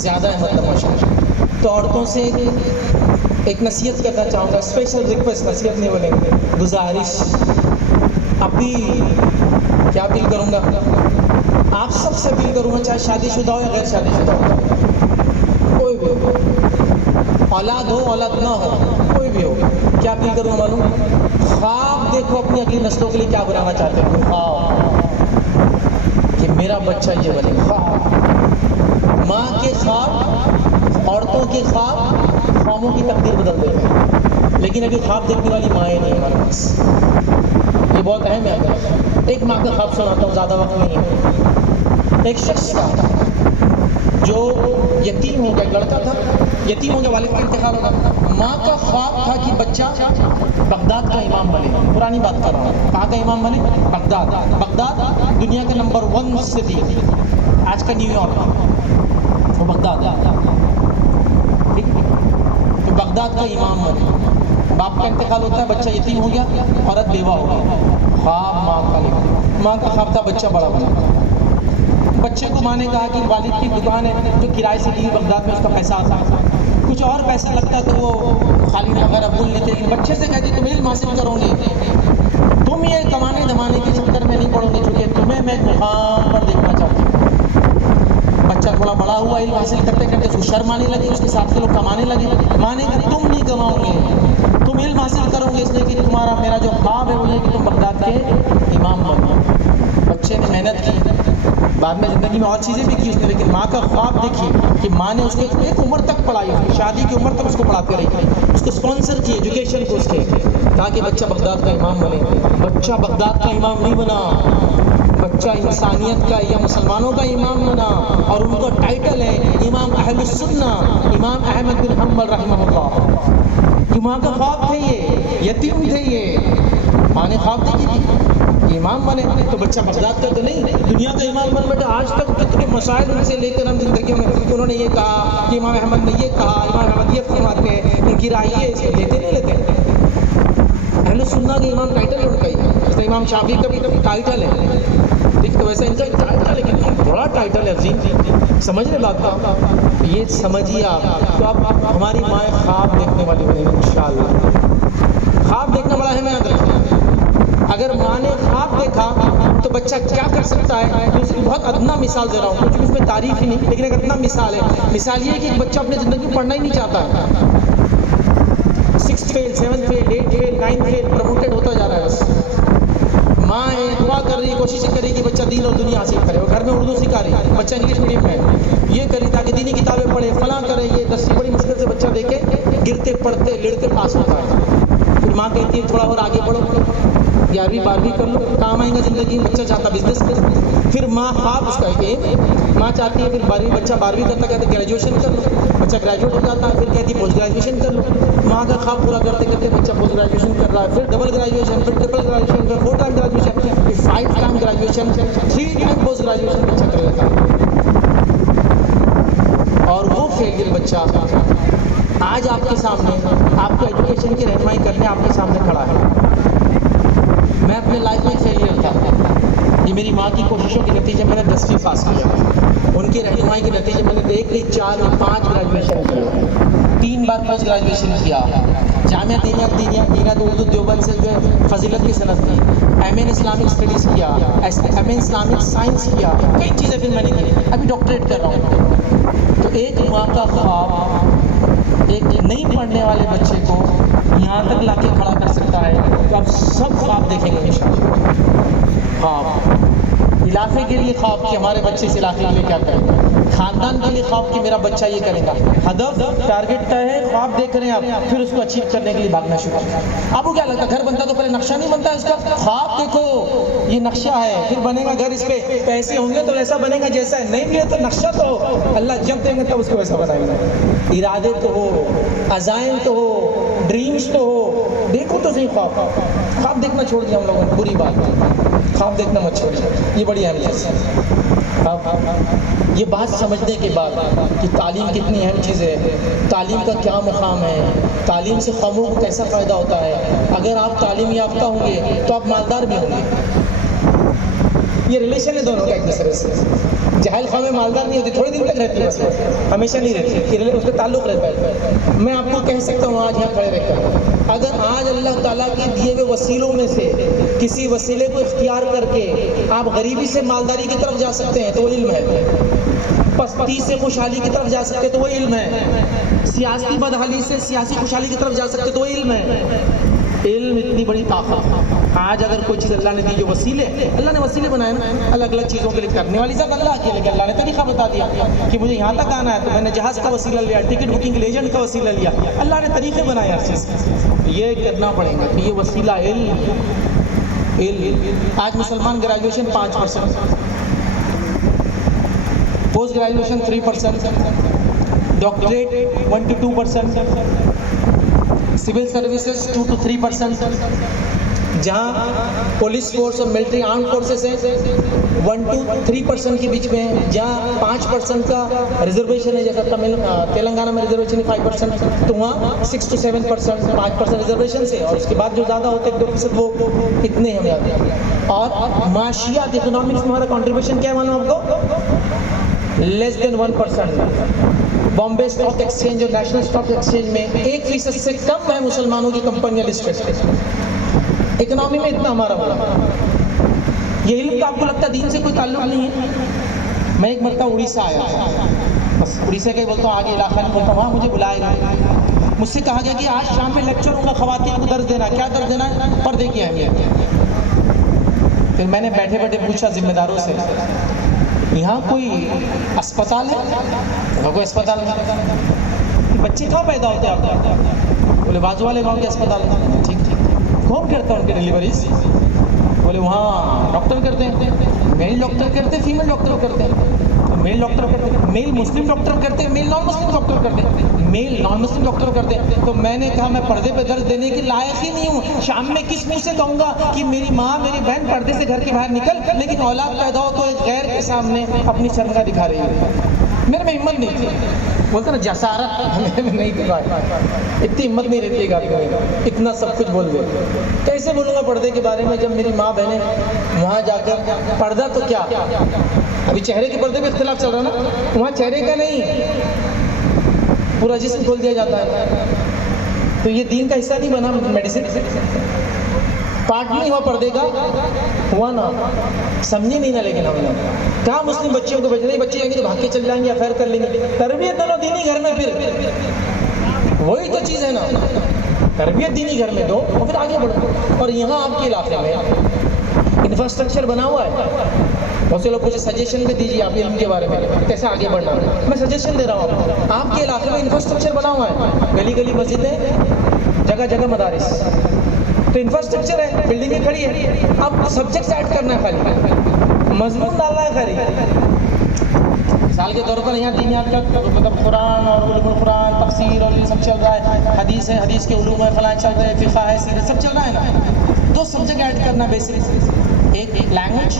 ज़्यादा है मतलब माशाअल्लाह। तो औरतों से एक नसीहत करना चाहूँगा, स्पेशल रिक्वेस्ट, नसीहत नहीं बोलेंगे, गुजारिश, अपील। क्या अपील करूँगा? आप सबसे अपील करूँगा, चाहे शादीशुदा हो या गैर शादीशुदा हो, कोई भी हो, औलाद हो औलाद ना हो, कोई भी हो, क्या अपील करूँगा मालूम? ख्वाब देखो अपनी अगली नस्लों के लिए क्या बनाना चाहते हो। ख्वाब कि मेरा बच्चा ये बने। ख्वाब, माँ के ख्वाब, औरतों के ख्वाब ख्वाबों की तकदीर बदल देते हैं, लेकिन अभी ख्वाब देखने वाली माएँ नहीं हमारे पास। ये बहुत अहम है। एक माँ का ख्वाब सुनाता हूँ, ज़्यादा वक्त नहीं है। एक शख्स था जो यतीम हो गया, लड़का था, यतीम हो गया, वालिद का इंतकाल हो गया। माँ का ख्वाब था कि बच्चा बगदाद का इमाम बने। पुरानी बात कर रहा हूँ, कहाँ का इमाम बने? बगदाद। बगदाद दुनिया का नंबर 1 सिटी, आज का न्यूयॉर्क, वो बगदाद है, ठीक है? तो बगदाद का इमाम बने। बाप का इंतकाल होता है, बच्चा यतीम हो गया, औरत बेवा हो गई। ख्वाब माँ का लेकर, माँ का ख्वाब था बच्चा बड़ा बना। बच्चे को माँ ने कहा कि वालिद की दुकान है जो किराए से ली बगदाद में, उसका पैसा आता, कुछ और पैसा लगता तो वो खालिद वगैरह भूल लेते। लेकिन बच्चे से कहती तुम इल्म हासिल करोगे, तुम ये कमाने धमाने के चक्कर में नहीं पड़ोगे, चूँकि तुम्हें मैं मुकाम पर देखना चाहती हूँ। बच्चा थोड़ा बड़ा हुआ, इल्म हासिल करते करते उसको शर्म आने लगी, उसके साथ के लोग कमाने लगे। माँ ने कहा तुम नहीं कमाओगे, तुम इल्म हासिल करोगे, इसलिए कि तुम्हारा मेरा जो ख्वाब है वो है कि तुम बगदाद के इमाम बनो। बच्चे ने मेहनत की, बाद में ज़िंदगी में और चीज़ें भी की उसने, लेकिन माँ का ख्वाब देखी कि माँ ने उसको एक उम्र तक पढ़ाई, उसकी शादी की उम्र तक उसको पढ़ाते रही, उसको स्पॉन्सर की एजुकेशन को उसके, ताकि बच्चा बगदाद का इमाम बने। बच्चा बगदाद का इमाम नहीं बना, बच्चा इंसानियत का या मुसलमानों का इमाम बना, और उनका टाइटल है इमाम अहलुस सुन्ना, इमाम अहमद बिन हम्बल रहमहुल्लाह। कि माँ का ख्वाब थे, ये यतीम थे, ये माँ ने ख्वाब देखी थी इमाम बने। तो बच्चा बगदाद का तो नहीं, दुनिया का इमाम बन बैठा। आज तक कितने मसाइल उनसे लेकर हम जिंदगी में, उन्होंने ये कहा कि इमाम अहमद ने ये कहा, इमाम अहमद ये फरमाते हैं, इनकी राय ये, इसको लेते नहीं लेते। अहलुस सुन्ना के इमाम टाइटल उनका ही, जैसे इमाम शाफी का भी टाइटल है, ठीक, तो वैसे इनका टाइटल है, लेकिन बड़ा टाइटल है अजीम। समझ रहे बात का? ये समझिए आप। तो आप हमारी माएँ ख्वाब देखने वाली बनेगी इंशाअल्लाह। ख्वाब देखना बड़ा है, मैं याद रखना। अगर माँ ने ख्वाब देखा तो बच्चा क्या कर सकता है। दूसरी बहुत अदना मिसाल दे रहा हूँ, क्योंकि उसमें तारीफ ही नहीं, लेकिन एक अदना मिसाल है। मिसाल ये है कि एक बच्चा अपनी ज़िंदगी में पढ़ना ही नहीं चाहता है, 6th fail, 7th fail, 8th fail, 9th fail, promoted होता जा रहा है। बस माँ है, दुआ कर रही है, कोशिश कर रही है कि बच्चा दीन और दुनिया हासिल करे, और घर में उर्दू सिखा रही है, बच्चा इंग्लिश मीडियम में है, ये करी ताकि दीनी किताबें पढ़े, फलां करे, ये 10वीं बड़ी मुश्किल से बच्चा देखे, गिरते पढ़ते लिड़ते पास होता है। फिर माँ कहती है थोड़ा और आगे बढ़ो, 11वीं 12वीं कर लो, काम आएगा ज़िंदगी में। बच्चा चाहता बिजनेस करे, फिर माँ ख्वाब उसका एम, माँ चाहती है फिर 12वीं, बच्चा 12वीं करता, कहते ग्रेजुएशन कर लो, बच्चा ग्रेजुएट हो जाता है, फिर कहती है पोस्ट ग्रेजुएशन कर लो। माँ का ख्वाब पूरा करते करते बच्चा पोस्ट ग्रेजुएशन कर रहा है, फिर डबल ग्रेजुएशन, फिर ट्रिपल ग्रेजुएशन, फिर 4 टाइम ग्रेजुएशन, फिर 5 time graduation, 3 time post graduation बच्चा कर लेता है। और वो फेलियर बच्चा आज आपके सामने, आपको एजुकेशन की रहनुमाई करने आपके सामने खड़ा है। मैं अपने लाइफ में फेलियर था, ये मेरी माँ की कोशिशों के नतीजे मैंने 10वीं पास किया, उनकी रहनुमाई के नतीजे मैंने 1 नहीं 4 नहीं 5 ग्रेजुएशन किए, 3 बार पोस्ट ग्रेजुएशन किया, जामिया दीनिया उर्दू देवबंद से जो फजीलत की सनद की, एमए इस्लामिक स्टडीज़ किया, एमए इस्लामिक साइंस किया, कई चीज़ें फिर मैंने की, अभी डॉक्टरेट कर रहा हूँ। तो एक माँ का ख्वाब एक नहीं पढ़ने वाले बच्चे को यहाँ तक लाके खड़ा कर सकता है। तो आप सब ख्वाब देखेंगे इंशाअल्लाह। ख्वाब इलाके के लिए ख्वाब कि हमारे बच्चे इस इलाके के लिए क्या करेंगे, खानदान के लिए ख्वाब कि मेरा बच्चा ये करेगा। हदफ टारगेट तय है, ख्वाब देख रहे हैं आप, फिर उसको अचीव करने के लिए भागना शुरू करें। आपको क्या लगता है घर बनता तो पहले नक्शा नहीं बनता है उसका? ख्वाब देखो ये नक्शा है, फिर बनेगा घर, इस पे पैसे होंगे तो ऐसा बनेगा जैसा है, नहीं मिले तो नक्शा तो हो, अल्लाह जब देंगे तब उसको वैसा बनाएंगे। इरादे तो हो, अज़ाइम तो हो, ड्रीम्स तो हो, देखो तो सही ख्वाब देखना छोड़ दिया हम लोगों ने, बुरी बात है। ख्वाब देखना मत छोड़िए, ये बड़ी अहम चीज़ है। ये बात समझने के बाद कि तालीम कितनी अहम चीज़ है, तालीम का क्या मुकाम है, तालीम से कौमों को कैसा फ़ायदा होता है। अगर आप तालीम याफ्ता होंगे तो आप मालदार भी होंगे। ये रिलेशन है दोनों का एक दूसरे से। जाहिल खामे मालदार नहीं होती, थोड़े दिन तक रहती है, बस हमेशा नहीं रहती, उसका ताल्लुक रहता है। मैं आपको कह सकता हूँ आज यहाँ खड़े रहकर, अगर आज अल्लाह ताला के दिए हुए वसीलों में से किसी वसीले को इख्तियार करके आप गरीबी से मालदारी की तरफ जा सकते हैं तो वो इल्म है, पस्ती से खुशहाली की तरफ जा सकते हैं तो वो इल्म है, सियासी बदहाली से सियासी खुशहाली की तरफ जा सकते हैं तो वो इल्म है। इल्म इतनी बड़ी ताकत। आज अगर कोई चीज़ अल्लाह ने दी, जो वसीले, अल्लाह ने वसीले बनाए ना अलग अलग चीज़ों के लिए, करने वाली सब अल्लाह के लिए, अल्लाह ने तरीका बता दिया कि मुझे यहाँ तक आना है तो मैंने जहाज़ का वसीला लिया, टिकट बुकिंग के एजेंट का वसीला लिया, अल्लाह ने तरीके बनाए हर चीज़। ये करना पड़ेगा कि ये वसीला इल्म। आज मुसलमान graduation 5%, post graduation 3%, doctorate 1 to 2%, civil services 2 to 3%, जहाँ पुलिस फोर्स और मिलिट्री आर्म फोर्सेस हैं 1 to 3% के बीच में है, जहाँ 5% का रिजर्वेशन है, जैसा तेलंगाना में रिजर्वेशन है 5%, तो वहाँ 6 to 7%, 5% रिजर्वेशन से, और उसके बाद जो ज़्यादा होते हैं 2% वो इतने हम जाते हैं। और माशियात इकोनॉमिक्स में हमारा कॉन्ट्रीब्यूशन क्या है मालूम आपको? Less than 1%। Bombay stock exchange और नेशनल स्टॉक एक्सचेंज में 1% से कम है मुसलमानों की कंपनियां लिस्टेड। इकोनॉमी में इतना हमारा हुआ। ये इल्म का आपको लगता है दीन से कोई ताल्लुक नहीं है? मैं एक मरतबा उड़ीसा आया था, बस उड़ीसा का ही बोलता हूँ, आगे इलाका नहीं बोलता, वहाँ मुझे बुलाया गया, मुझसे कहा गया कि आज शाम में लेक्चर होगा, ख़वातीन को दर्ज देना। क्या दर्ज देना है? पर्दे की अहमियत। फिर मैंने बैठे बैठे पूछा जिम्मेदारों से, यहाँ कोई अस्पताल है? कोई अस्पताल नहीं। बच्चे कहाँ पैदा होते हैं आपके? बोले बाजू वाले गाँव के अस्पताल है। ठीक ठीक। कौन करता है उनकी डिलीवरीज? बोले वहाँ डॉक्टर करते हैं, मेल डॉक्टर करते हैं, फीमेल डॉक्टर करते हैं। मेल डॉक्टर करते हैं, मेल मुस्लिम डॉक्टर करते हैं, मेल नॉन मुस्लिम डॉक्टर करते हैं, मेल नॉन मुस्लिम डॉक्टर करते हैं। तो मैंने कहा मैं पर्दे पे दर्ज देने के लायक ही नहीं हूँ। शाम में किस मुँह से कहूँगा कि मेरी माँ मेरी बहन पर्दे से घर के बाहर निकल, लेकिन औलाद पैदा हो तो एक गैर के सामने अपनी शर्मगा दिखा रही है। मेरे में हिम्मत नहीं थी, बोलते ना जसारत में नहीं दिखा, इतनी हिम्मत नहीं रहती है आदमी, इतना सब कुछ बोल गए। कैसे बोलूँगा पर्दे के बारे में जब मेरी माँ बहनें वहाँ जाकर, पर्दा तो क्या, अभी चेहरे के पर्दे में इख्तिलाफ चल रहा है ना, वहाँ चेहरे का नहीं पूरा जिस्म खोल दिया जाता है। तो ये दीन का हिस्सा नहीं बना मेडिसिन, पार्ट नहीं हुआ पर्दे का, हुआ ना, समझे नहीं ना। लेकिन हमने कहा मुस्लिम बच्चियों को भेज नहीं, बच्चे आएंगे तो भाग के चल जाएंगे, अफेयर कर लेंगे। तरबियत दोनों दीनी घर में, फिर वही तो चीज़ है ना, तरबियत दीनी घर में दो और फिर आगे बढ़ो। और यहाँ आपके इलाके में इंफ्रास्ट्रक्चर बना हुआ है, बहुत से लोग मुझे सजेशन भी दीजिए आप इल्म के बारे में, कैसे आगे बढ़ना है। मैं सजेशन दे रहा हूँ आपको, आपके इलाके में इंफ्रास्ट्रक्चर बना हुआ है, गली गली मस्जिदें, जगह जगह मदारिस, तो इंफ्रास्ट्रक्चर है, बिल्डिंगें खड़ी है, अब सब्जेक्ट ऐड करना है, खाली मजमून डालना है खाली। मिसाल के तौर पर यहाँ दीनियात का मतलब कुरान और उलूमुल कुरान, तफसीर और ये सब चल रहा है, हदीस है, हदीस के उलूम है, फलां चल रहा है, फ़िक़्ह है, सीरत सब चल रहा है ना। 2 सब्जेक्ट ऐड करना बेसिक, एक लैंग्वेज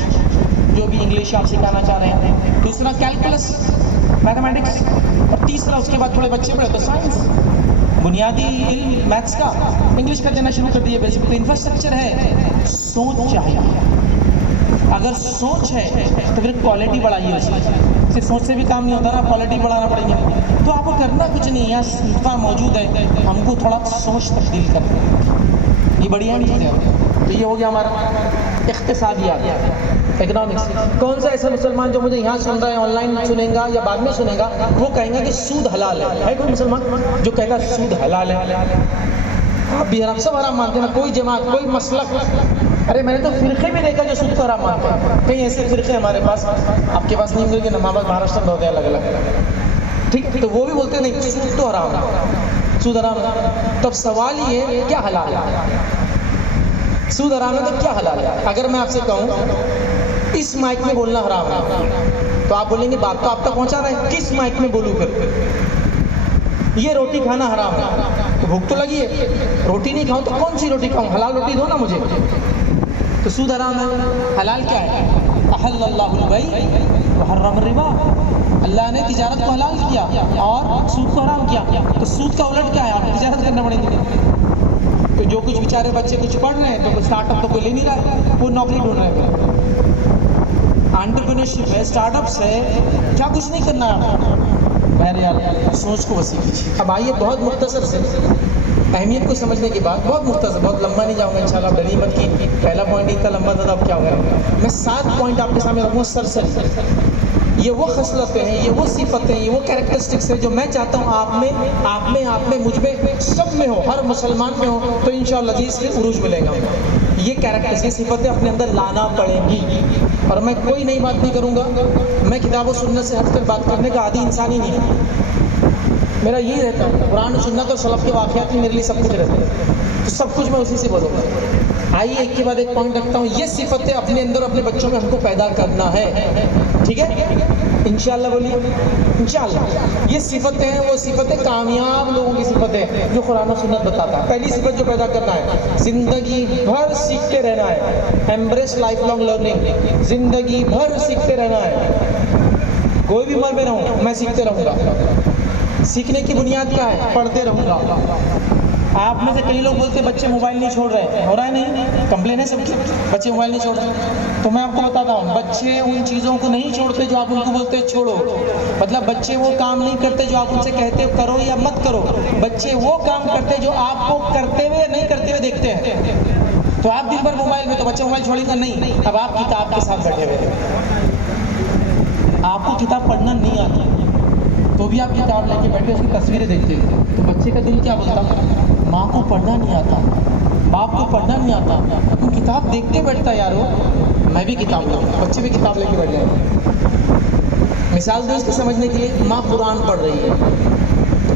जो भी इंग्लिश आप सिखाना चाह रहे हैं, दूसरा कैलकुलस मैथमेटिक्स, और तीसरा उसके बाद थोड़े बच्चे पढ़े तो साइंस, बुनियादी इल्म मैथ्स का, इंग्लिश का देना शुरू कर दिए बेसिक। तो इंफ्रास्ट्रक्चर है, सोच चाहिए। अगर सोच है तो फिर क्वालिटी बढ़ाइए उसकी, सिर्फ सोच से भी काम नहीं होता ना, क्वालिटी बढ़ाना पड़ेगी। तो आपको करना कुछ नहीं है, यहाँ मौजूद है, हमको थोड़ा सोच तब्दील करना है, ये बढ़िया नहीं चीज़ें। तो ये हो गया हमारा इख्तिसादियात, इकोनॉमिक्स। कौन सा ऐसा मुसलमान जो मुझे यहाँ सुन रहा है, ऑनलाइन सुनेगा या बाद में सुनेगा, वो कहेगा कि सूद हलाल है कोई मुसलमान जो कहेगा सूद हलाल है? आप भी हम सब हराम मानते हैं ना, कोई जमात कोई मसलक। अरे मैंने तो फिरके भी देखा जो सूद को हराम मानते हैं। कई ऐसे फिरके हमारे पास, आपके पास नहीं होंगे, महाराष्ट्र में होते हैं अलग अलग, ठीक है, तो वो भी बोलते हैं नहीं सूद तो हराम है, सूद हराम है। तब सवाल ये क्या हलाल है? सूद हराम है तो क्या हलाल है? अगर मैं आपसे कहूँ इस माइक में बोलना हराम है, तो आप बोलेंगे बात तो आप तक पहुँचा रहे हैं, किस माइक में बोलूँ फिर? ये रोटी खाना हराम है, तो भूख तो लगी है, रोटी नहीं खाऊँ तो कौन सी रोटी खाऊँ? हलाल रोटी दो ना मुझे। तो सूद हराम है। हलाल क्या है? अहल्लल्लाहुल बैअ व हर्रम रिबा, अल्लाह ने तिजारत को हलाल किया और सूद को हराम किया। तो सूद का उलट क्या है? आपको तिजारत करना पड़ेगी। तो जो कुछ बेचारे बच्चे कुछ पढ़ रहे हैं, तो स्टार्टअप तो कोई ले नहीं रहा है, वो नौकरी ढूंढ रहे हैं। एंटरप्रेन्योरशिप है, स्टार्टअप्स है, क्या कुछ नहीं करना है आपको। मेरे यार सोच को वसी कीजिए। अब आइए बहुत मुख्तसर से अहमियत को समझने के बाद, बहुत मुख्तसर, बहुत लंबा नहीं जाऊँगा इंशाल्लाह, डरिए मत कि पहला पॉइंट इतना लंबा था तो अब क्या होगा। मैं 7 पॉइंट आपके सामने रखूँगा सरसरी। ये वो खसलतें हैं, ये वो सिफतें हैं, ये वो कैरेक्टरिस्टिक्स हैं जो मैं चाहता हूँ आप में, मुझ में, सब में हो, हर मुसलमान में हो, तो इंशाअल्लाह जी इससे उरूज मिलेगा। ये कैरेक्टर्स, ये सिफतें अपने अंदर लाना पड़ेंगी। और मैं कोई नई बात नहीं करूँगा, मैं किताब व सुन्नत से हटकर बात करने का आदी इंसान ही नहीं है। मेरा यही रहता है, कुरान और सुन्नत और सलफ के वाक़यात में मेरे लिए सब कुछ रहता है, तो सब कुछ मैं उसी से बोलूँगा। आइए एक के बाद एक पॉइंट रखता हूँ। ये सिफतें अपने अंदर अपने बच्चों में हमको पैदा करना है, ठीक है, इंशाअल्लाह बोलिए इंशाअल्लाह। ये सिफतें हैं, वो सिफतें कामयाब लोगों की सिफतें जो कुरान और सुन्नत बताता है। पहली सिफत जो पैदा करना है, ज़िंदगी भर सीखते रहना है। एम्ब्रेस लाइफ लॉन्ग लर्निंग, ज़िंदगी भर सीखते रहना है। कोई भी उम्र में रहूँ मैं सीखते रहूँगा। सीखने की बुनियाद क्या है? पढ़ते रहूँगा। आप में से कई लोग बोलते हैं बच्चे मोबाइल नहीं छोड़ रहे हैं, हो रहा है नहीं, कंप्लेन है सबकी, बच्चे मोबाइल नहीं छोड़ रहे। तो मैं आपको बताता हूँ, बच्चे उन चीज़ों को नहीं छोड़ते जो आप उनको बोलते छोड़ो। मतलब बच्चे वो काम नहीं करते जो आप उनसे कहते हो करो या मत करो। बच्चे वो काम करते जो आपको करते हुए या नहीं करते हुए देखते हैं। तो आप दिन भर मोबाइल में, तो बच्चे मोबाइल छोड़ेगा नहीं। अब आप किताब के साथ बैठे हुए, आपको किताब पढ़ना नहीं आता तो भी आप किताब लेके बैठे उसकी तस्वीरें देखते हो, तो बच्चे का दिल क्या बोलता? माँ को पढ़ना नहीं आता, बाप को पढ़ना नहीं आता, तू किताब देख के बैठता यारो, मैं भी किताब लूँगा। बच्चे भी किताब लेके बैठ जाएंगे। मिसाल दो इसको समझने के लिए, माँ कुरान पढ़ रही है,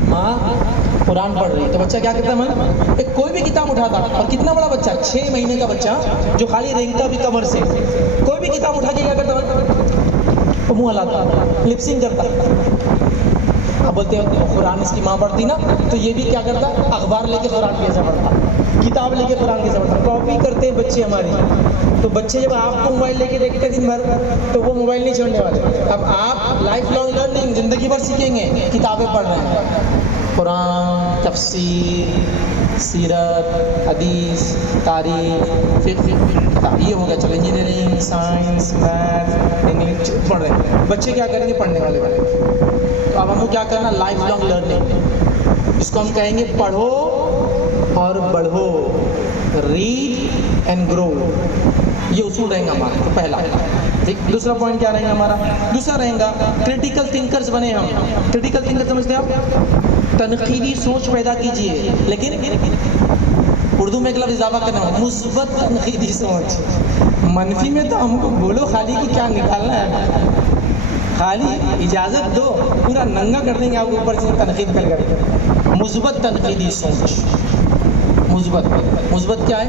माँ कुरान पढ़ रही है, तो बच्चा क्या करता है? मन एक कोई भी किताब उठाता, और कितना बड़ा बच्चा, 6 महीने का बच्चा जो खाली रेंगता भी कमर से, कोई भी किताब उठा के क्या करता? तो मुँह हलाता, लिपसिंग करता। अब बोलते हैं कुरान इसकी माँ पढ़ती ना, तो ये भी क्या करता? अखबार लेके कुरान कैसे पढ़ता, किताब लेके कुरान कैसे पढ़ता। कॉपी करते हैं बच्चे हमारी। तो बच्चे जब आपको मोबाइल लेके देखते दिन भर, तो वो मोबाइल नहीं छोड़ने वाले। अब आप लाइफ लॉन्ग लर्निंग, ज़िंदगी भर सीखेंगे, किताबें पढ़ रहे हैं, कुरान, तफसीर, सीरत, हदीस, तारीख, फिक़ह, ये हो गया। चलो इंजीनियरिंग, साइंस, मैथ, इंग्लिश पढ़ रहे हैं। बच्चे क्या करेंगे? पढ़ने वाले बने। तो अब हमको क्या करना? लाइफ लॉन्ग लर्निंग, इसको हम कहेंगे पढ़ो और बढ़ो, रीड एंड ग्रो। ये उसूल रहेगा हमारा पहला, ठीक। दूसरा पॉइंट क्या रहेगा हमारा? दूसरा रहेगा क्रिटिकल थिंकर्स बने हम। क्रिटिकल थिंकर समझते हैं आप? तनकीदी सोच पैदा कीजिए, लेकिन उर्दू में एक लफ्ज़ इजाफा करना हो, मुस्बत तनकीदी सोच। मनफी में तो हमको बोलो खाली कि क्या निकालना है, खाली इजाज़त दो, पूरा नंगा कर देंगे आपको ऊपर से तनकीद कर करके। मुस्बत तनकीदी सोच, मुस्बत क्या है?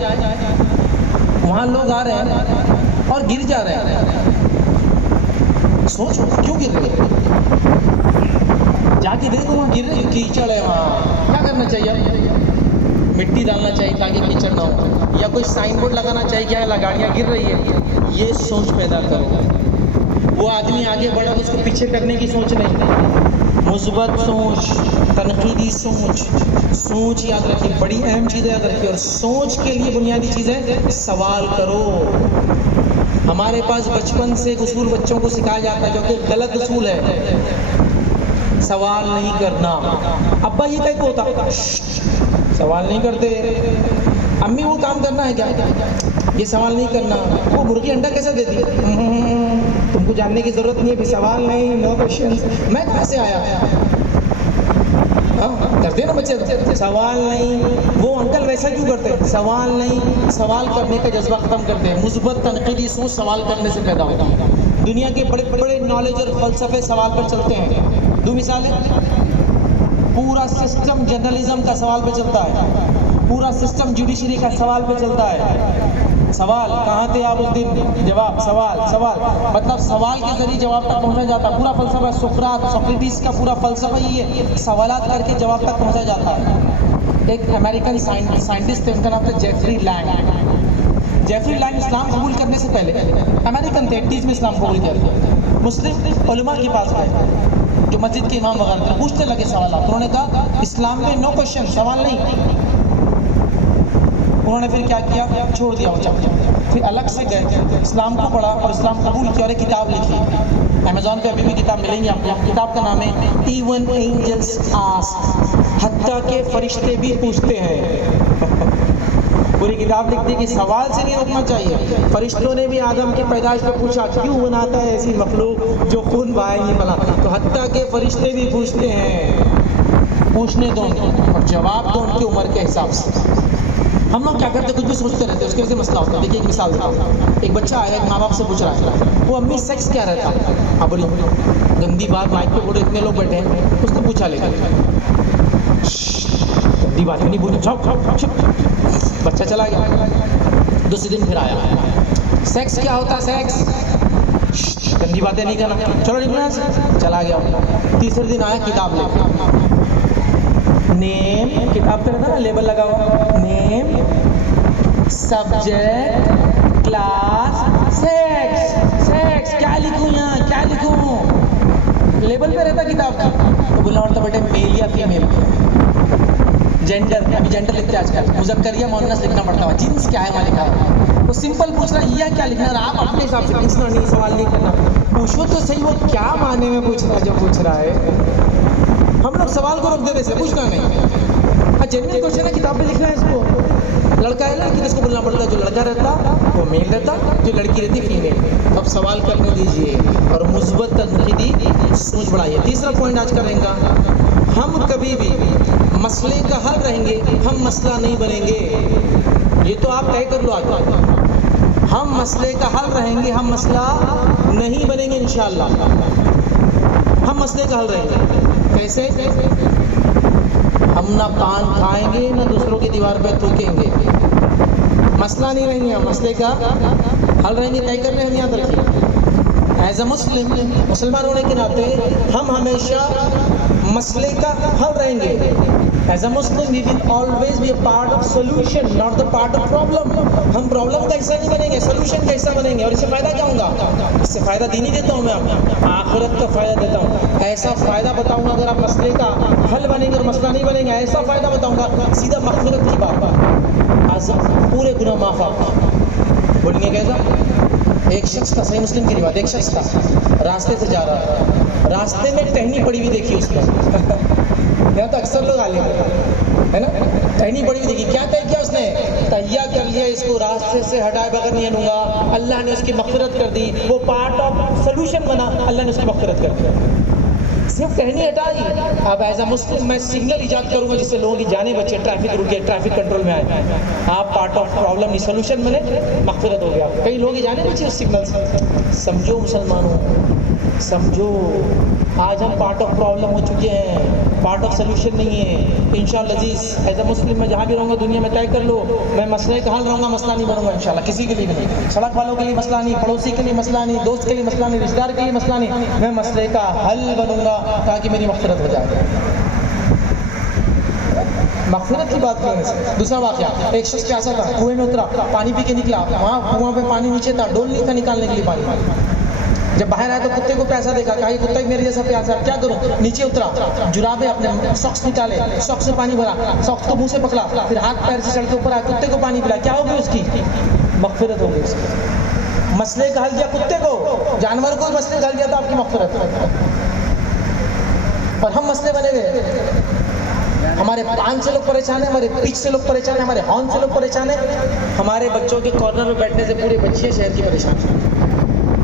वहाँ लोग आ रहे हैं और गिर जा रहे हैं, सोचो क्यों गिर रहे हैं? जाके देखो वहाँ गिर रहे, कीचड़ है वहाँ, क्या करना चाहिए? मिट्टी डालना चाहिए ताकि कीचड़ ना हो, या कोई साइन बोर्ड लगाना चाहिए क्या गाड़ियाँ गिर रही है। ये सोच पैदा करो। वो आदमी आगे बढ़ा, उसको पीछे करने की सोच नहीं, मुस्बत सोच, तनकीदी सोच याद रखिए, बड़ी अहम चीज़ याद रखिए। और सोच के लिए बुनियादी चीज़ है सवाल करो। हमारे पास बचपन से एक उसूल बच्चों को सिखाया जाता है जो कि गलत उसूल है, सवाल नहीं करना। अब्बा ये कैसे होता? सवाल नहीं करते। अम्मी वो काम करना है क्या? ये सवाल नहीं करना। वो मुर्गी अंडा कैसे देती है? तुमको जानने की ज़रूरत नहीं है, भी सवाल नहीं, नो क्वेश्चंस। मैं कहाँ से आया? करते ना बच्चे, सवाल नहीं। वो अंकल वैसा क्यों करते? सवाल नहीं। सवाल करने का जज्बा ख़त्म करते हैं। मुस्बत तनकीदी सोच सवाल करने से पैदा होता है। दुनिया के बड़े बड़े नॉलेज और फ़लसफ़े सवाल पर चलते हैं। दो मिसालें, पूरा सिस्टम जर्नलिज्म का सवाल पे चलता है, पूरा सिस्टम जुडिशरी का सवाल पे चलता है। सवाल कहाँ थे आप उस दिन? जवाब सवाल, मतलब सवाल के जरिए जवाब तक पहुँचा जाता है। पूरा फलसफा सोक्रेटिस का पूरा फलसफा ही है, सवालात करके जवाब तक पहुँचा जाता है। एक अमेरिकन साइंटिस्ट थे, उनका नाम था जेफरी लैंग। जेफरी लैंग इस्लाम कबूल करने से पहले अमेरिकन थे, 80s में इस्लाम कबूल किया था। मुस्लिम उलमा के पास गए जो मस्जिद के इमाम वगैरह थे, पूछते लगे सवाल। उन्होंने कहा इस्लाम में नो क्वेश्चन, सवाल नहीं। उन्होंने फिर क्या किया, छोड़ दिया वो चैप्टर, फिर अलग से गए, इस्लाम को पढ़ा और इस्लाम कबूल किया और एक किताब लिखी। अमेज़ॉन पे अभी भी किताब मिलेंगी आपको। किताब का नाम है इवन एंजल्स आस्क, हत्ता के फरिश्ते भी पूछते हैं। पूरी किताब लिख दी कि सवाल से नहीं रोकना चाहिए। फरिश्तों ने भी आदम की पैदाइश पे पूछा क्यों बनाता है ऐसी मखलूक जो खून बहाए नहीं भला, तो हत्ता के फरिश्ते भी पूछते हैं, पूछने दो और जवाब दो उनकी उम्र के हिसाब से। हम लोग क्या करते, कुछ भी सोचते रहते, उसके वजह से मसला होता है। देखिए एक मिसाल देता हूँ। एक बच्चा आया, एक माँ बाप से पूछ रहा है, वो अम्मी सेक्स क्या रहता है? हाँ बोलिए, गंदी बात, माइक पे बोलो, इतने लोग बैठे हैं। उसने पूछा लेकर, गंदी बात नहीं बोली, बच्चा चला गया। दूसरे दिन फिर आया, सेक्स क्या होता है? सेक्स, गंदी बातें नहीं करना, चलो निकलना से, चला गया। तीसरे दिन आया, किताब लेकर, नेम, किताब पे रहता ना लेबल लगा हुआ, name, subject, class, sex. Sex क्या लिखूं यहाँ, क्या लिखूं? लेबल पे रहता किताब का। तो बोलना पड़ता बेटे मेल या फीमेल, जेंडर, अभी जेंडर लिखते हैं आजकल, मुज़क्कर या मुअन्नस लिखना पड़ता है, जीन्स क्या है वहाँ लिखा है। वो सिंपल पूछ रहा है, यह क्या लिखना है? आप अपने हिसाब से पूछना, नहीं सवाल नहीं करना। पूछो तो सही वो क्या माने में पूछ रहा है, जो पूछ रहा है। हम लोग सवाल को रोक देते हैं, पूछना नहीं। हाँ जेन्युइन क्वेश्चन है, किताब में लिखना है इसको। लड़का है लड़की, जिसको बोलना पड़ता है, जो लड़का रहता वो मेल रहता, जो लड़की रहती फीमेल। अब सवाल करने दीजिए और मुस्बत तनकीदी सोच बढ़ाइए। तीसरा पॉइंट आज का रहेगा, हम कभी भी मसले का हल रहेंगे, हम मसला नहीं बनेंगे। ये तो आप तय कर लो आज। हम मसले का हल रहेंगे, हम मसला नहीं बनेंगे इंशाअल्लाह। हम मसले का हल रहेंगे कैसे? हम ना पान खाएंगे ना दूसरों की दीवार पे थूकेंगे, मसला नहीं रहेंगे, हम मसले का हल रहेंगे, तय कर रहे हैं हम याद रखिए। एज अ मुस्लिम, मुसलमान होने के नाते हम हमेशा मसले का हल रहेंगे। As a Muslim we will always be a part of solution, not the part of problem. हम प्रॉब्लम का हिस्सा नहीं बनेंगे, सोल्यूशन का हिस्सा बनेंगे। और इससे फ़ायदा क्या होगा? इससे फ़ायदा दीनी देता हूँ मैं आपको, आखिरत का फ़ायदा देता हूँ। ऐसा फ़ायदा बताऊँगा अगर आप मसले का हल बनेंगे और मसला नहीं बनेंगे, ऐसा फ़ायदा बताऊँगा, सीधा मग़फ़िरत की बात, आज पूरे गुनाह माफ़ आपका। बोलेंगे कैसा? एक शख्स का, सही मुस्लिम की रिवायत, एक शख्स का रास्ते से जा रहा था, रास्ते में टहनी पड़ी हुई देखी उसने। यहाँ तो अक्सर लोग आले है ना, टहनी पड़ी हुई देखी, क्या तय किया उसने? तैयार कर लिया, इसको रास्ते से हटाए बगैर नहीं लूँगा। अल्लाह ने उसकी मग़फ़िरत कर दी, वो पार्ट ऑफ सोल्यूशन बना, अल्लाह ने उसकी मग़फ़िरत कर दी, सिर्फ टहनी हटाई। अब एज अ मुस्लिम मैं सिग्नल ईजाद करूँगा जिससे लोगों की जाने बचे, ट्रैफिक रुके, ट्रैफिक कंट्रोल में आए। आप पार्ट ऑफ प्रॉब्लम नहीं, सोल्यूशन बने, मग़फ़िरत हो गया। कई लोग ही जाने बचे उस सिग्नल से। समझो मुसलमानों, समझो, आज हम पार्ट ऑफ प्रॉब्लम हो चुके हैं, पार्ट ऑफ सोल्यूशन नहीं है। इंशाअल्लाह अज़ीज़ एज अ मुस्लिम मैं जहाँ भी रहूँगा दुनिया में, तय कर लो, मैं मसले का हल रहूँगा, मसला नहीं बनूँगा इंशाअल्लाह, किसी के लिए नहीं। सड़क वालों के लिए मसला नहीं, पड़ोसी के लिए मसला नहीं, दोस्त के लिए मसला नहीं, रिश्तेदार के लिए मसला नहीं, मैं मसले का हल बनूँगा ताकि मेरी मग़फ़िरत हो जाए। मग़फ़िरत की बात करें से। दूसरा वाक़या, एक शख्स प्यासा था, कुएं में उतरा, पानी पी के निकला, वहाँ कुआं पे पानी नीचे था, डोल नहीं था निकालने के लिए पानी। जब बाहर आया तो कुत्ते को प्यासा देखा, कहा ये कुत्ता मेरे जैसा प्यासा है, क्या करूँ? नीचे उतरा, जुराबे अपने सॉक्स निकाले, सॉक्स से पानी भरा, सॉक्स को मुंह से पकड़ा, फिर हाथ पैर से चढ़ के ऊपर आया, कुत्ते को पानी पिला। क्या हो गई उसकी? मग़फ़िरत हो गई उसकी। मसले का हल दिया कुत्ते को, जानवर को मसले का हल दिया था आपकी मग़फ़िरत। और हम मसले बने हुए, हमारे पान से लोग परेशान है, हमारे पीछ से लोग परेशान है, हमारे हॉर्न से लोग परेशान है, हमारे बच्चों के कॉर्नर में बैठने से पूरे बच्चे शहर की परेशान है।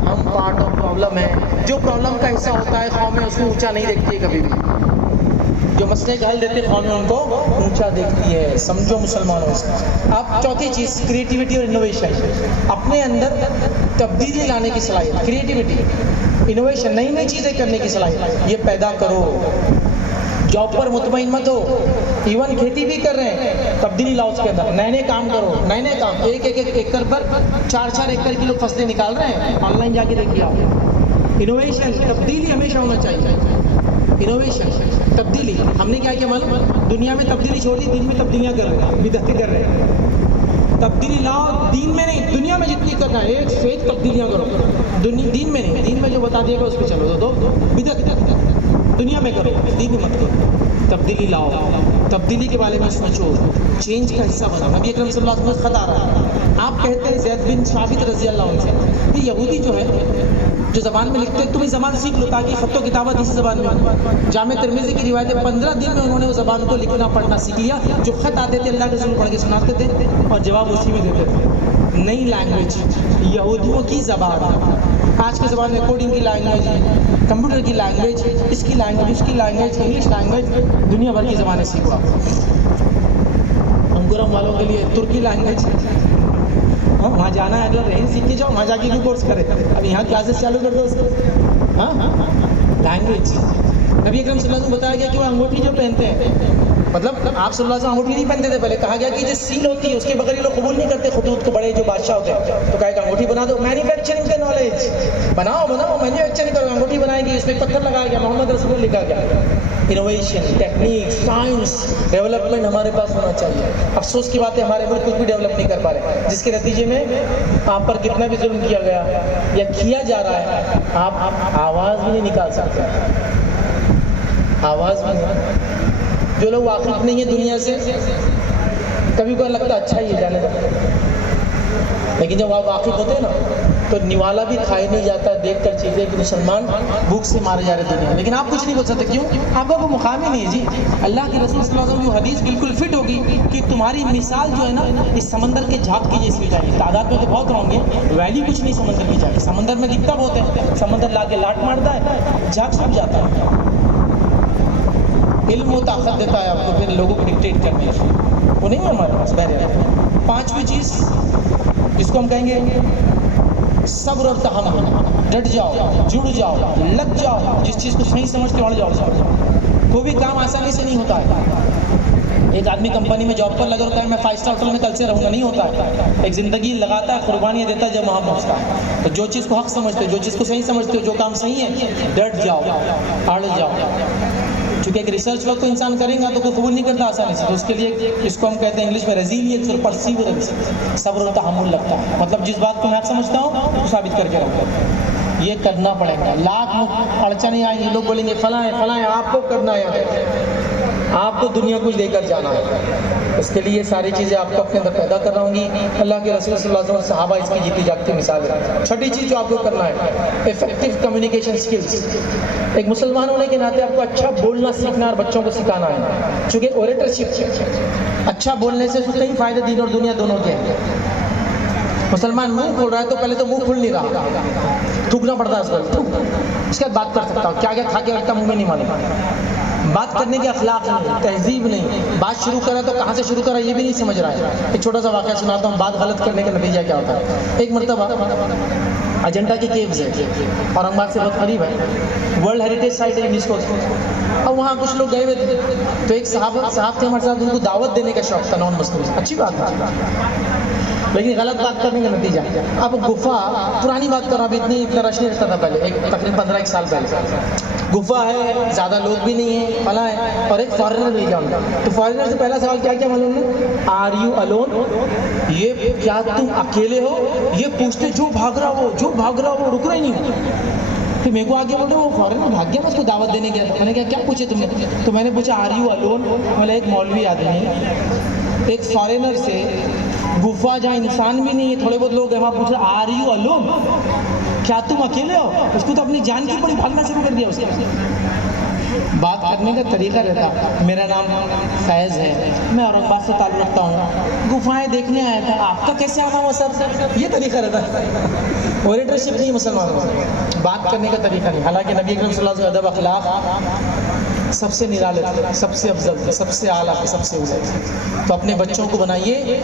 हम पार्ट ऑफ प्रॉब्लम है। जो प्रॉब्लम का हिस्सा होता है कौमें उसको ऊंचा नहीं देखती है कभी भी, जो मसले का हल देते हैं कौमें उनको ऊंचा देखती है। समझो मुसलमानों। अब चौथी चीज़, क्रिएटिविटी और इनोवेशन, अपने अंदर तब्दीली लाने की सलाहियत, क्रिएटिविटी, इनोवेशन, नई नई चीज़ें करने की सलाहियत, ये पैदा करो। जॉब पर मुतमईन मत हो, इवन खेती भी कर रहे हैं, तब्दीली लाओ उसके अंदर, नए नए काम करो, नए नए काम। एक एकड़ पर 4 एकड़ की लोग फसलें निकाल रहे हैं, ऑनलाइन जाके देखिए आप। इनोवेशन, तब्दीली हमेशा होना चाहिए। इनोवेशन, तब्दीली, हमने क्या किया मालूम? दुनिया में तब्दीली छोड़ दी, दिन में तब्दीलियाँ कर रहे हैं, बिदअतें कर रहे हैं। तब्दीली लाओ, दीन में नहीं, दुनिया में जितनी करना है, एक से एक तब्दीलियाँ करो। दीन में नहीं, दीन में जो बता दिएगा उस पर चलो, दो बिदअत। दुनिया में करो, दीन में मत करो। तब्दीली लाओ, तब्दीली के बारे में सोचो, चेंज का हिस्सा बनो। नबी अकरम सल्लल्लाहु अलैहि वसल्लम खत आ रहा है, आप कहते हैं ज़ैद बिन साबित रज़ी अल्लाह अन्हु से, ये यहूदी जो है जो ज़बान में लिखते हैं, तुम इस ज़बान सीख लो ताकि ख़त्तो किताबत इसी ज़बान में। जामे तिरमिज़ी की रिवायत है 15 दिन में उन्होंने वो ज़बान को लिखना पढ़ना सीख लिया। जो ख़त आते थे अल्लाह के रसूल पढ़ के सुनाते थे और जवाब उसी में देते थे। नई लैंग्वेज, यहूदियों की ज़बान। आज के ज़माने में कोडिंग की लैंग्वेज, कंप्यूटर की लैंग्वेज, इसकी लैंग्वेज, उसकी लैंग्वेज, इंग्लिश लैंग्वेज, दुनिया भर की ज़बानें सीखो आप। अंकुरम वालों के लिए तुर्की लैंग्वेज, वहाँ जाना है अगला रही सीख के जाओ, वहाँ जाके क्यों कोर्स करें, अब यहाँ क्लासेस चालू कर दो उसको। हाँ लैंग्वेज। नबी अकरम सल्लल्लाहु अलैहि वसल्लम बताया गया कि वो अंगूठी जो पहनते हैं, मतलब आप सल्लल्लाहु अलैहि वसल्लम अंगूठी नहीं पहनते थे पहले, कहा गया कि जो सील होती है उसके बगैर ये लोग कबूल नहीं करते खतूत को, बड़े जो बादशाह होते हैं, तो कहा अंगूठी बना दो। मैन्युफैक्चरिंग का नॉलेज, बनाओ मैन्युफैक्चरिंग करो, अंगूठी बनाएंगे, इसमें पत्थर लगाया गया, मोहम्मद रसूल लिखा गया। इनोवेशन, टेक्निक, साइंस, डेवलपमेंट हमारे पास होना चाहिए। अफसोस की बात है हमारे मुल्क कुछ भी डेवलप नहीं कर पा रहे, जिसके नतीजे में आप पर कितना भी जुल्म किया गया या किया जा रहा है, आप आवाज़ भी नहीं निकाल सकते। आवाज़ भी, जो लोग वाकिफ नहीं है दुनिया से, कभी को लगता अच्छा ही है जाने दो, लेकिन जब आप वाकिफ होते हैं ना तो निवाला भी खाए नहीं जाता देख कर चीज़ें कि मुसलमान भूख से मारे जा रहे दुनिया। लेकिन आप कुछ नहीं बोल सकते, क्यों? आपका कोई मुकाम ही नहीं है जी। अल्लाह के रसूल सल्लल्लाहु अलैहि वसल्लम की हदीस बिल्कुल फिट होगी कि तुम्हारी मिसाल जो है ना इस समंदर के झाग की जैसी जाएगी। तादाद में तो बहुत होंगे, वैल्यू कुछ नहीं समंदर की जाएगी। समंदर में दिखता बहुत है, समंदर ला के लाट मारता है, झाग सूख जाता है। इल्म वो ताकत देता है आपको फिर लोगों को डिक्टेट करने की, वो नहीं है हमारे पास। पहले पांचवी चीज़ जिसको हम कहेंगे सब्र और तहम्मुल, डट जाओ, जुड़ जाओ, लग जाओ, जिस चीज़ को सही समझते अड़ जाओ। कोई भी काम आसानी से नहीं होता है। एक आदमी कंपनी में जॉब पर लगा होता है, मैं 5 स्टार होटल में कल से रहूँगा, नहीं होता है। एक ज़िंदगी लगाता है, कुर्बानियाँ देता है, जब वहाँ पहुँचता है। तो जो चीज़ को हक समझते हो, जो चीज़ को सही समझते हो, जो काम सही है, डट जाओ, अड़ जाओ। चूँकि एक रिसर्च वर्क को इंसान करेगा तो कोई कबूल नहीं करता आसानी से, तो उसके लिए इसको हम कहते हैं इंग्लिश में रेजिलियंस और परसीवरेंस, सब्र और तहम्मुल लगता है। मतलब जिस बात को मैं समझता हूँ उसको साबित करके रहूँगा, ये करना पड़ेगा। लाख अड़चने आएंगी, लोग बोलेंगे फलाएं फलाएं, आपको करना है, आपको दुनिया कुछ देकर जाना है। उसके लिए सारी चीज़ें आपको अपने अंदर पैदा करना होंगी। अल्लाह के रसूल सल्लल्लाहु अलैहि वसल्लम सहाबा इसकी जीती जागती मिसाल है। छठी चीज़ जो आपको करना है, इफेक्टिव कम्युनिकेशन स्किल्स। एक मुसलमान होने के नाते आपको अच्छा बोलना सीखना और बच्चों को सिखाना है। चूँकि ओरेटरशिप, अच्छा बोलने से उसको कई फ़ायदे दीन और दुनिया दोनों के हैं। मुसलमान मुंह खोल रहा है तो पहले तो मुंह खुल नहीं रहा, थूकना पड़ता है उसको, उसके बाद बात कर सकता हूँ, क्या क्या खा के रखता मुँह में नहीं मालूम। बात करने के अखलाक नहीं, तहजीब नहीं, बात शुरू करा तो कहाँ से शुरू करा ये भी नहीं समझ रहा है। एक छोटा सा वाक़या सुनाता हूँ, बात गलत करने का नतीजा क्या होता है। एक मरतबा अजंता की केव्स है, औरंगाबाद से बहुत करीब है, वर्ल्ड हेरिटेज साइट है यूनेस्को। अब वहाँ कुछ लोग गए हुए थे, तो एक साहब थे हमारे साथ, उनको दावत देने का शौक था, नॉन मुस्लिम, अच्छी बात है, लेकिन गलत बात करने का नतीजा। अब गुफा, पुरानी बात कर रहा हूँ, अभी इतना रश नहीं रहता था पहले, एक तकरीबन 15 साल पहले। गुफा है, ज़्यादा लोग भी नहीं है, फला है, और एक फॉरेनर मिल गया उनको। तो फॉरेनर से पहला सवाल क्या क्या मालूम है, आर यू अलोन, ये क्या तुम अकेले हो, ये पूछते जो भाग रहा हो, जो भाग रहा हो, रुक रहा ही नहीं हो। फिर मेरे को आगे बोले वो फॉरेनर भाग गया, मैं उसको दावत देने गया था। मैंने कहा क्या पूछे तुमने? तो मैंने पूछा आर यू अलोन। बोले एक मौलवी आदमी एक फॉरेनर से, गुफा जहाँ इंसान भी नहीं है, थोड़े बहुत लोग हैं, वहाँ पूछ रहा आर यू अलोन, क्या तुम अकेले हो? उसको तो अपनी जान की पड़ी भागना शुरू कर दिया उसने। बात करने का तरीका रहता, मेरा नाम फैज़ है, मैं औरंगाबाद से ताल्लुक़ रखता हूँ, गुफाएं देखने आया था, आपका कैसे आना हुआ सर? ये तरीका रहता। ओरेटरशिप नहीं मुसलमानों में, बात करने का तरीका नहीं। हालांकि नबी अकरम सल्लल्लाहु अलैहि वसल्लम अदब अखलाक सबसे निराले थे, सबसे अफजल, सबसे आला, सबसे उज़्ज़ा। तो अपने बच्चों को बनाइए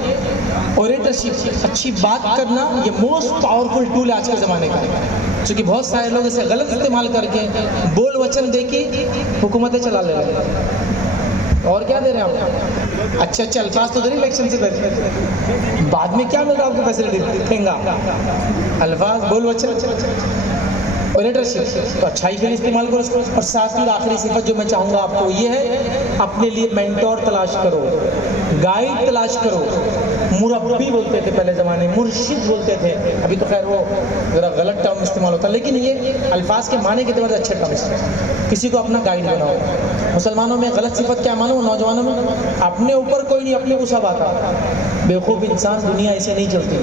ओरेटरशिप, अच्छी बात करना, ये मोस्ट पावरफुल टूल है आज के ज़माने का। क्योंकि बहुत सारे लोग इसे गलत इस्तेमाल करके बोल वचन दे के हुकूमतें चला ले रहे हैं। और क्या दे रहे हैं आप? अच्छे अच्छे अल्फाज तो दे रहे इलेक्शन से पहले, बाद में क्या मिल रहा है आपको? फैसिलिटी ठेंगा, अल्फाज, बोल वचन, ओरेटरशिप। तो अच्छाई के लिए इस्तेमाल करो उसको। और साथ ही आखिरी सिफत जो मैं चाहूँगा आपको ये है, अपने लिए मेंटोर तलाश करो, गाइड तलाश करो। मुरब्बी बोलते थे पहले ज़माने, मुर्शिद बोलते थे, अभी तो खैर वो ज़रा गलत टर्म इस्तेमाल होता है, लेकिन ये अल्फाज के माने के तौर पर अच्छे टर्म इस्तेमाल। किसी को अपना गाइड बनाओ। मुसलमानों में गलत सिफत क्या मानो, नौजवानों में अपने ऊपर कोई नहीं, अपने को सब आता। बेवकूफ़ इंसान, दुनिया ऐसे नहीं चलती।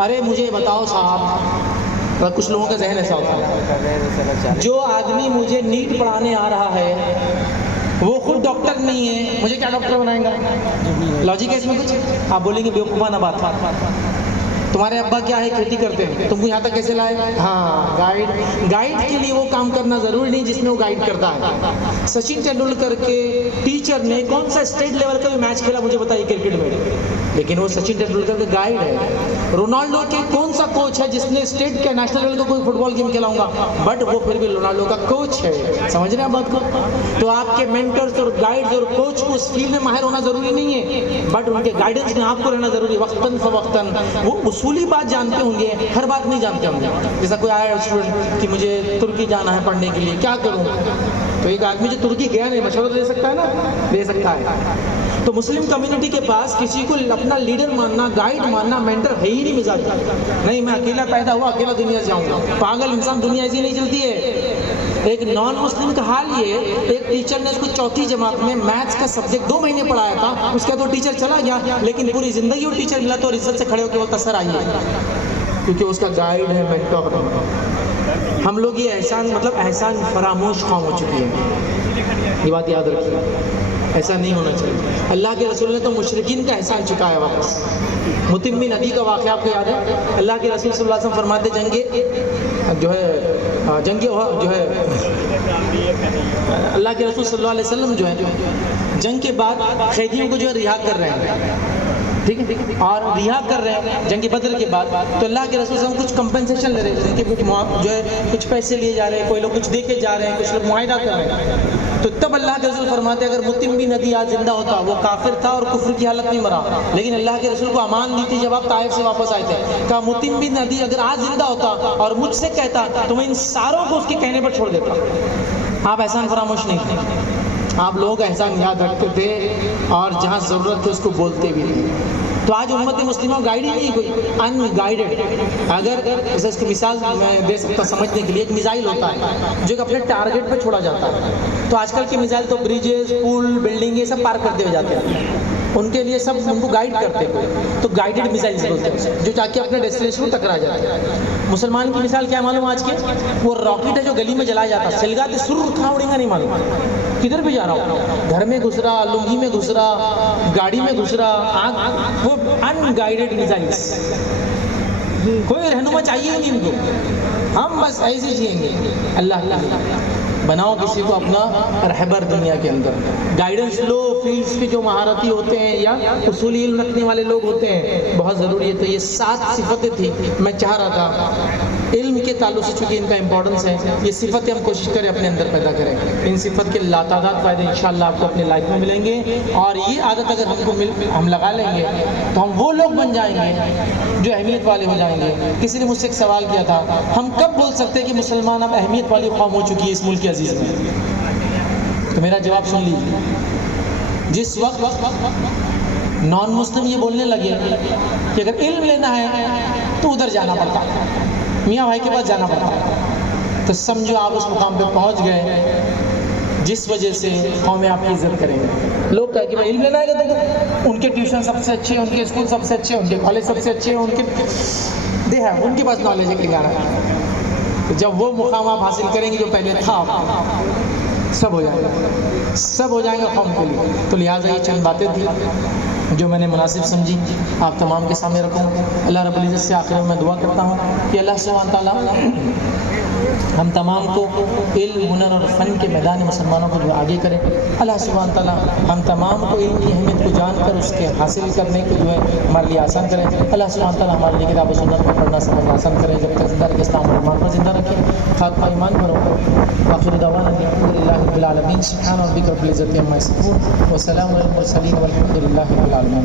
अरे मुझे बताओ साहब, कुछ लोगों का जहन ऐसा होता है, जो आदमी मुझे नीट पढ़ाने आ रहा है वो खुद डॉक्टर नहीं है, मुझे क्या डॉक्टर बनाएगा? लॉजिक है इसमें कुछ? आप बोलेंगे बेवकूफ़ाना बात, तुम्हारे अब्बा क्या है, खेती करते हैं, तुमको यहाँ तक कैसे लाए? हाँ, गाइड के लिए वो काम करना ज़रूरी नहीं जिसमें वो गाइड करता है। सचिन तेंदुलकर के टीचर ने कौन सा स्टेट लेवल का मैच खेला मुझे बताइए क्रिकेट में, लेकिन वो सचिन तेंदुलकर का गाइड है। रोनाल्डो के कौन सा कोच है जिसने स्टेट के नेशनल लेवल का कोई फुटबॉल गेम खेलाऊंगा, बट वो फिर भी रोनाल्डो का कोच है। समझ रहे हैं बात को? तो आपके मेंटर्स और गाइड्स और कोच को उस फील्ड में माहिर होना ज़रूरी नहीं है, बट उनके गाइडेंस में आपको रहना ज़रूरी है। वक्तन फ़वक्तन वो उसूली बात जानते होंगे, हर बात नहीं जानते होंगे। जैसा कोई आया स्टूडेंट कि मुझे तुर्की जाना है पढ़ने के लिए, क्या करूं? तो एक आदमी जो तुर्की गया नहीं मशवरा दे सकता है ना, दे सकता है। तो मुस्लिम कम्युनिटी के पास किसी को अपना लीडर मानना, गाइड मानना, मेंटर है ही नहीं मिजाज। नहीं, मैं अकेला पैदा हुआ, अकेला दुनिया से जाऊंगा। पागल इंसान, दुनिया ऐसी नहीं चलती है। एक नॉन मुस्लिम का हाल ये, एक टीचर ने उसको चौथी जमात में मैथ्स का सब्जेक्ट 2 महीने पढ़ाया था, उसके बाद वो टीचर चला गया, लेकिन पूरी ज़िंदगी वो टीचर मिला तो इज्जत से खड़े होकर बोलता सर आइए, क्योंकि उसका गाइड है, मेंटर। हम लोग ये एहसान मतलब एहसान फरामोश कौम हो चुकी है, ये बात याद रखिए। ऐसा नहीं होना चाहिए। अल्लाह के रसूल ने तो मुशरिकीन का एहसान चुकाया वापस। मुतिम्मी नदी का वाक़या आपको याद है? अल्लाह के रसूल सल्लल्लाहु अलैहि वसल्लम फरमाते अल्लाह के रसूल सल्लल्लाहु अलैहि वसल्लम जो है जंग के बाद कैदियों को जो है रिहा कर रहे हैं, ठीक है, और रिहा कर रहे हैं जंग बदर के बाद। तो अल्लाह के रसूल हम कुछ कंपनसेशन ले रहे हैं, उनके कुछ जो है कुछ पैसे लिए जा रहे हैं, कोई लोग कुछ दे के जा रहे हैं, कुछ लोग मुआहिदा कर रहे हैं। तो तब अल्लाह के रसूल फरमाते अगर मुतिम्मी नदी आज जिंदा होता, वो काफिर था और कुफ्र की हालत में मरा, लेकिन अल्लाह के रसूल को अमान दी थी जब आप ताइफ से वापस आए थे। कहा मुतिम्मी नदी अगर आज जिंदा होता और मुझसे कहता तो मैं इन सारों को उसके कहने पर छोड़ देता। आप एहसान फरामोश नहीं थे, आप लोग एहसान याद रखते थे और जहाँ ज़रूरत थी उसको बोलते भी थे। तो आज उम्मत मुस्लिमा गाइड ही नहीं, कोई अनगाइडेड। अगर जैसे इसकी मिसाल मैं दे सकता समझने के लिए, एक मिसाइल होता है जो कि अपने टारगेट पर छोड़ा जाता है। तो आजकल की मिसाइल तो ब्रिजेस, पुल, बिल्डिंग ये सब पार करते हुए जाते हैं, उनके लिए सब उनको गाइड करते हैं। तो गाइडेड मिसाइल्स बोलते हैं जो जाके अपने डेस्टिनेशन को टकरा जाते हैं। मुसलमान की मिसाल क्या मालूम आज के? वो रॉकेट है जो गली में जलाया जाता है, सिलगाते सुर कहाँ उड़ेगा नहीं मालूम, किधर भी जा रहा हूँ, घर में घुस रहा, लुंगी में घुस रहा, गाड़ी में घुस रहा, आग, वो अनगाइडेड मिसाइल्स। कोई रहनुमा चाहिए नहीं इनको, हम बस ऐसे जिएंगे। अल्लाह के लिए बनाओ किसी को अपना रहबर दुनिया के अंदर, गाइडेंस लो। फील्ड्स के जो महारती होते हैं या उसूली इल्म रखने वाले लोग होते हैं, बहुत ज़रूरी है। तो ये 7 सिफतें थी, मैं चाह रहा था इल्म के ताल्लुक से, चूँकि इनका इंपॉर्टेंस है, ये सिफतें हम कोशिश करें अपने अंदर पैदा करें। इन सिफत के लातादाद फ़ायदे इंशाअल्लाह आपको अपनी लाइफ में मिलेंगे, और ये आदत अगर हम लगा लेंगे तो हम वो लोग बन जाएंगे जो अहमियत वाले हो जाएंगे। किसी ने मुझसे एक सवाल किया था, हम कब बोल सकते हैं कि मुसलमान अब अहमियत वाली कौम हो चुकी है इस मुल्क के अजीज़ में? तो मेरा जवाब सुन लीजिए। जिस वक्त नॉन मुस्लिम ये बोलने लगे कि अगर इल्म लेना है तो उधर जाना पड़ता है, मियाँ भाई के पास जाना पड़ता है, तो समझो आप उस मुकाम पे पहुंच गए जिस वजह से कौमें आपकी इज्जत करेंगे। लोग कहें कि भाई इल्म लेना है तो उनके ट्यूशन सबसे अच्छे, उनके स्कूल सबसे अच्छे, उनके कॉलेज सबसे अच्छे, उनके पास नॉलेज है कि गाना है। तो जब वो मुकाम आप हासिल करेंगे जो पहले था, सब हो जाएगा कौम के लिए। तो लिहाजा ये चंद बातें थी जो मैंने मुनासिब समझी आप तमाम के सामने रखूँ। अल्लाह रब्बुल इज़्ज़त से आखिर में मैं दुआ करता हूँ कि अल्लाह सुब्हानहू तआला हम तमाम को इल्म, हुनर और फ़न के मैदान मुसलमानों को जो आगे करें। अल्लाह सुब्हानहू तआला हम तमाम को इल्म की अहमियत को जानकर उसके हासिल करने को जो है हमारे लिए आसान करें। अल्लाह सुब्हानहू तआला हमारे लिए किताब व सुन्नत को पढ़ना समझना आसान करें, जब तक ज़िंदा रखे इस्लाम और ईमान पर ज़िंदा रखें। खात्मा ईमान पर हो। आखिर दवाना अल्हम्दुलिल्लाहि रब्बिल आलमीन। सुब्हान रब्बिका रब्बिल इज़्ज़ति अम्मा यसिफून व सलामुन अलल मुरसलीन वल्हम्दुलिल्लाहि रब्बिल आलमीन।